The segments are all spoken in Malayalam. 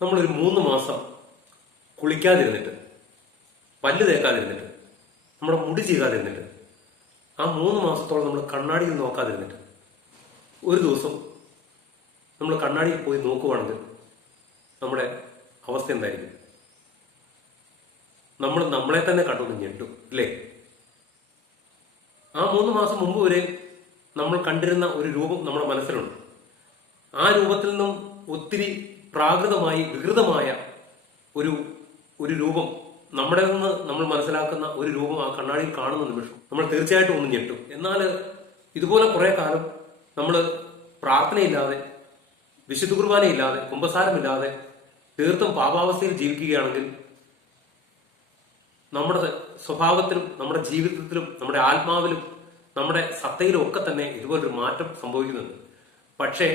നമ്മളൊരു മൂന്ന് മാസം കുളിക്കാതിരുന്നിട്ട് പല്ല് തേക്കാതിരുന്നിട്ട് നമ്മുടെ മുടി ചെയ്യാതിരുന്നിട്ട് ആ മൂന്ന് മാസത്തോളം നമ്മൾ കണ്ണാടിയിൽ നോക്കാതിരുന്നിട്ട് ഒരു ദിവസം നമ്മൾ കണ്ണാടിയിൽ പോയി നോക്കുവാണെങ്കിൽ നമ്മുടെ അവസ്ഥ എന്തായിരിക്കും? നമ്മൾ നമ്മളെ തന്നെ കണ്ടുകൊണ്ട് ഞെട്ടും അല്ലേ? ആ മൂന്ന് മാസം മുമ്പ് വരെ നമ്മൾ കണ്ടിരുന്ന ഒരു രൂപം നമ്മുടെ മനസ്സിലുണ്ട്. ആ രൂപത്തിൽ നിന്നും ഒത്തിരി പ്രാകൃതമായി വികൃതമായ ഒരു ഒരു രൂപം നമ്മുടെ നിന്ന് നമ്മൾ മനസ്സിലാക്കുന്ന ഒരു രൂപം ആ കണ്ണാടിയിൽ കാണുന്ന നിമിഷം നമ്മൾ തീർച്ചയായിട്ടും ഒന്ന് ഞെട്ടും. എന്നാൽ ഇതുപോലെ കുറെ കാലം നമ്മൾ പ്രാർത്ഥനയില്ലാതെ വിശുദ്ധ കുർബാനയില്ലാതെ കുമ്പസാരമില്ലാതെ തീർത്തും പാപാവസ്ഥയിൽ ജീവിക്കുകയാണെങ്കിൽ നമ്മുടെ സ്വഭാവത്തിലും നമ്മുടെ ജീവിതത്തിലും നമ്മുടെ ആത്മാവിലും നമ്മുടെ സത്തയിലും ഒക്കെ തന്നെ ഇതുപോലൊരു മാറ്റം സംഭവിക്കുന്നുണ്ട്. പക്ഷേ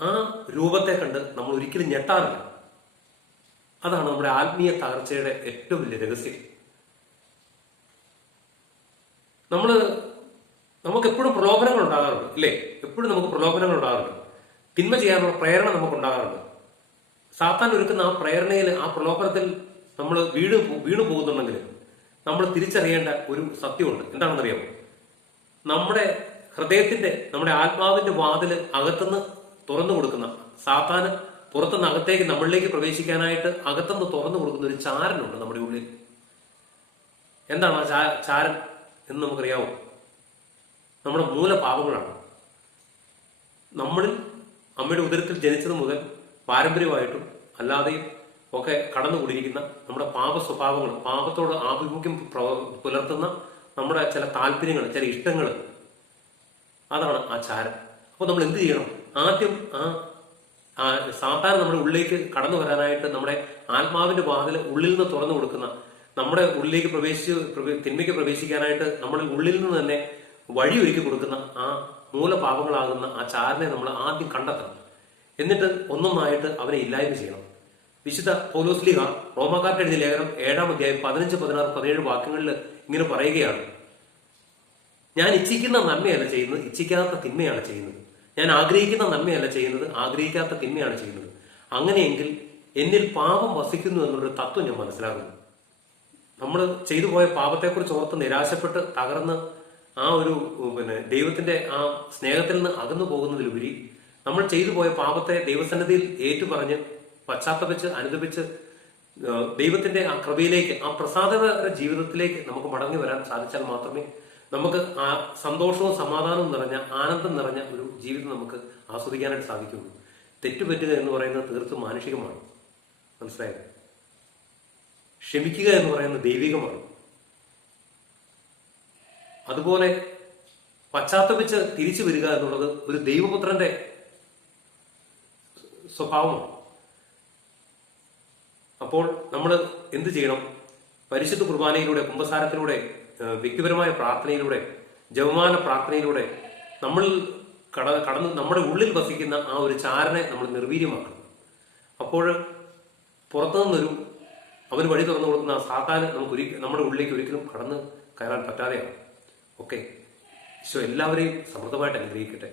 ആ രൂപത്തെ കണ്ട് നമ്മൾ ഒരിക്കലും ഞെട്ടാറില്ല. അതാണ് നമ്മുടെ ആത്മീയ തകർച്ചയുടെ ഏറ്റവും വലിയ രഹസ്യം. നമ്മൾ നമുക്ക് എപ്പോഴും പ്രലോഭനങ്ങൾ ഉണ്ടാകാറുണ്ട് ഇല്ലേ എപ്പോഴും നമുക്ക് പ്രലോഭനങ്ങൾ ഉണ്ടാകാറുണ്ട്. തിന്മ ചെയ്യാനുള്ള പ്രേരണ നമുക്ക് ഉണ്ടാകാറുണ്ട്. സാത്താൻ ഒരുക്കുന്ന ആ പ്രേരണയിൽ ആ പ്രലോഭനത്തിൽ നമ്മൾ വീണ് വീണു പോകുന്നുണ്ടെങ്കിൽ നമ്മൾ തിരിച്ചറിയേണ്ട ഒരു സത്യമുണ്ട്. എന്താണെന്നറിയാമോ? നമ്മുടെ ഹൃദയത്തിന്റെ നമ്മുടെ ആത്മാവിന്റെ വാതിൽ അകത്തുനിന്ന് തുറന്നു കൊടുക്കുന്ന സാത്താന് പുറത്തുനിന്ന് അകത്തേക്ക് നമ്മളിലേക്ക് പ്രവേശിക്കാനായിട്ട് അകത്തുനിന്ന് തുറന്നു കൊടുക്കുന്ന ഒരു ചാരനുണ്ട് നമ്മുടെ ഉള്ളിൽ. എന്താണ് ആ ചാരൻ എന്ന് നമുക്കറിയാവോ? നമ്മുടെ മൂലപാപങ്ങളാണ് നമ്മളിൽ അമ്മയുടെ ഉദരത്തിൽ ജനിച്ചത് മുതൽ പാരമ്പര്യമായിട്ടും അല്ലാതെയും ഒക്കെ കടന്നുകൂടിയിരിക്കുന്ന നമ്മുടെ പാപ സ്വഭാവങ്ങൾ പാപത്തോട് ആഭിമുഖ്യം പുലർത്തുന്ന നമ്മുടെ ചില താല്പര്യങ്ങൾ ചില ഇഷ്ടങ്ങൾ അതാണ് ആ ചാരം. അപ്പോൾ നമ്മൾ എന്ത് ചെയ്യണം? ആദ്യം ആ സാധാരണ നമ്മുടെ ഉള്ളിലേക്ക് കടന്നു വരാനായിട്ട് നമ്മുടെ ആത്മാവിന്റെ വാതിൽ ഉള്ളിൽ നിന്ന് തുറന്നു കൊടുക്കുന്ന നമ്മുടെ ഉള്ളിലേക്ക് പ്രവേശിച്ച് തിന്മയ്ക്ക് പ്രവേശിക്കാനായിട്ട് നമ്മുടെ ഉള്ളിൽ നിന്ന് തന്നെ വഴി ഒരുക്കി കൊടുക്കുന്ന ആ മൂലപാപങ്ങളാകുന്ന ആ ചാരനെ നമ്മൾ ആദ്യം കണ്ടെത്തണം. എന്നിട്ട് ഒന്നൊന്നായിട്ട് അവനെ ഇല്ലായ്മ ചെയ്യണം. വിശുദ്ധ പൗലോസ്ലിഹ റോമാക്കാർക്ക് എഴുതിയ ലേഖനം ഏഴാം അധ്യായം പതിനഞ്ച് പതിനാറ് പതിനേഴ് വാക്യങ്ങളിൽ ഇങ്ങനെ പറയുകയാണ്. ഞാൻ ഇച്ഛിക്കുന്ന നന്മയല്ല ചെയ്യുന്നത് ഇച്ഛിക്കാത്ത തിന്മയാണ് ചെയ്യുന്നത്. ഞാൻ ആഗ്രഹിക്കുന്ന നന്മയല്ല ചെയ്യുന്നത് ആഗ്രഹിക്കാത്ത തിന്മയാണ് ചെയ്യുന്നത്. അങ്ങനെയെങ്കിൽ എന്നിൽ പാപം വസിക്കുന്നു എന്നുള്ളൊരു തത്വം ഞാൻ മനസ്സിലാക്കുന്നു. നമ്മൾ ചെയ്തു പോയ പാപത്തെക്കുറിച്ച് ഓർത്ത് നിരാശപ്പെട്ട് തകർന്ന് ആ ഒരു പിന്നെ ദൈവത്തിന്റെ ആ സ്നേഹത്തിൽ നിന്ന് അകന്നു പോകുന്നതിലുപരി നമ്മൾ ചെയ്തു പോയ പാപത്തെ ദൈവസന്നിധിയിൽ ഏറ്റുപറഞ്ഞ് പശ്ചാത്തപിച്ച് അനുദപിച്ച് ദൈവത്തിന്റെ ആ കൃപയിലേക്ക് ആ പ്രസാദകര ജീവിതത്തിലേക്ക് നമുക്ക് മടങ്ങി വരാൻ സാധിച്ചാൽ മാത്രമേ നമുക്ക് ആ സന്തോഷവും സമാധാനവും നിറഞ്ഞ ആനന്ദം നിറഞ്ഞ ഒരു ജീവിതം നമുക്ക് ആസ്വദിക്കാനായിട്ട് സാധിക്കുന്നു. തെറ്റുപറ്റുക എന്ന് പറയുന്നത് തീർത്തും മാനുഷികമാണ്. മനസ്സിലായത് ക്ഷമിക്കുക എന്ന് പറയുന്നത് ദൈവികമാണ്. അതുപോലെ പശ്ചാത്തപിച്ച് തിരിച്ചു വരിക എന്നുള്ളത് ഒരു ദൈവപുത്രന്റെ സ്വഭാവമാണ്. അപ്പോൾ നമ്മൾ എന്ത് ചെയ്യണം? പരിശുദ്ധ കുർബാനയിലൂടെ കുംഭസാരത്തിലൂടെ വ്യക്തിപരമായ പ്രാർത്ഥനയിലൂടെ ജവമാന പ്രാർത്ഥനയിലൂടെ നമ്മൾ കട കടന്ന് നമ്മുടെ ഉള്ളിൽ വസിക്കുന്ന ആ ഒരു ചാരനെ നമ്മൾ നിർവീര്യമാക്കണം. അപ്പോൾ പുറത്തുനിന്നൊരു അവന് വഴി തുറന്നു കൊടുക്കുന്ന ആ സാത്താന് നമുക്ക് ഒരിക്കലും നമ്മുടെ ഉള്ളിലേക്ക് ഒരിക്കലും കടന്ന് കയറാൻ പറ്റാതെയാണ് ഓക്കെ. ഈശോ എല്ലാവരെയും സമൃദ്ധമായിട്ട് അനുഗ്രഹിക്കട്ടെ.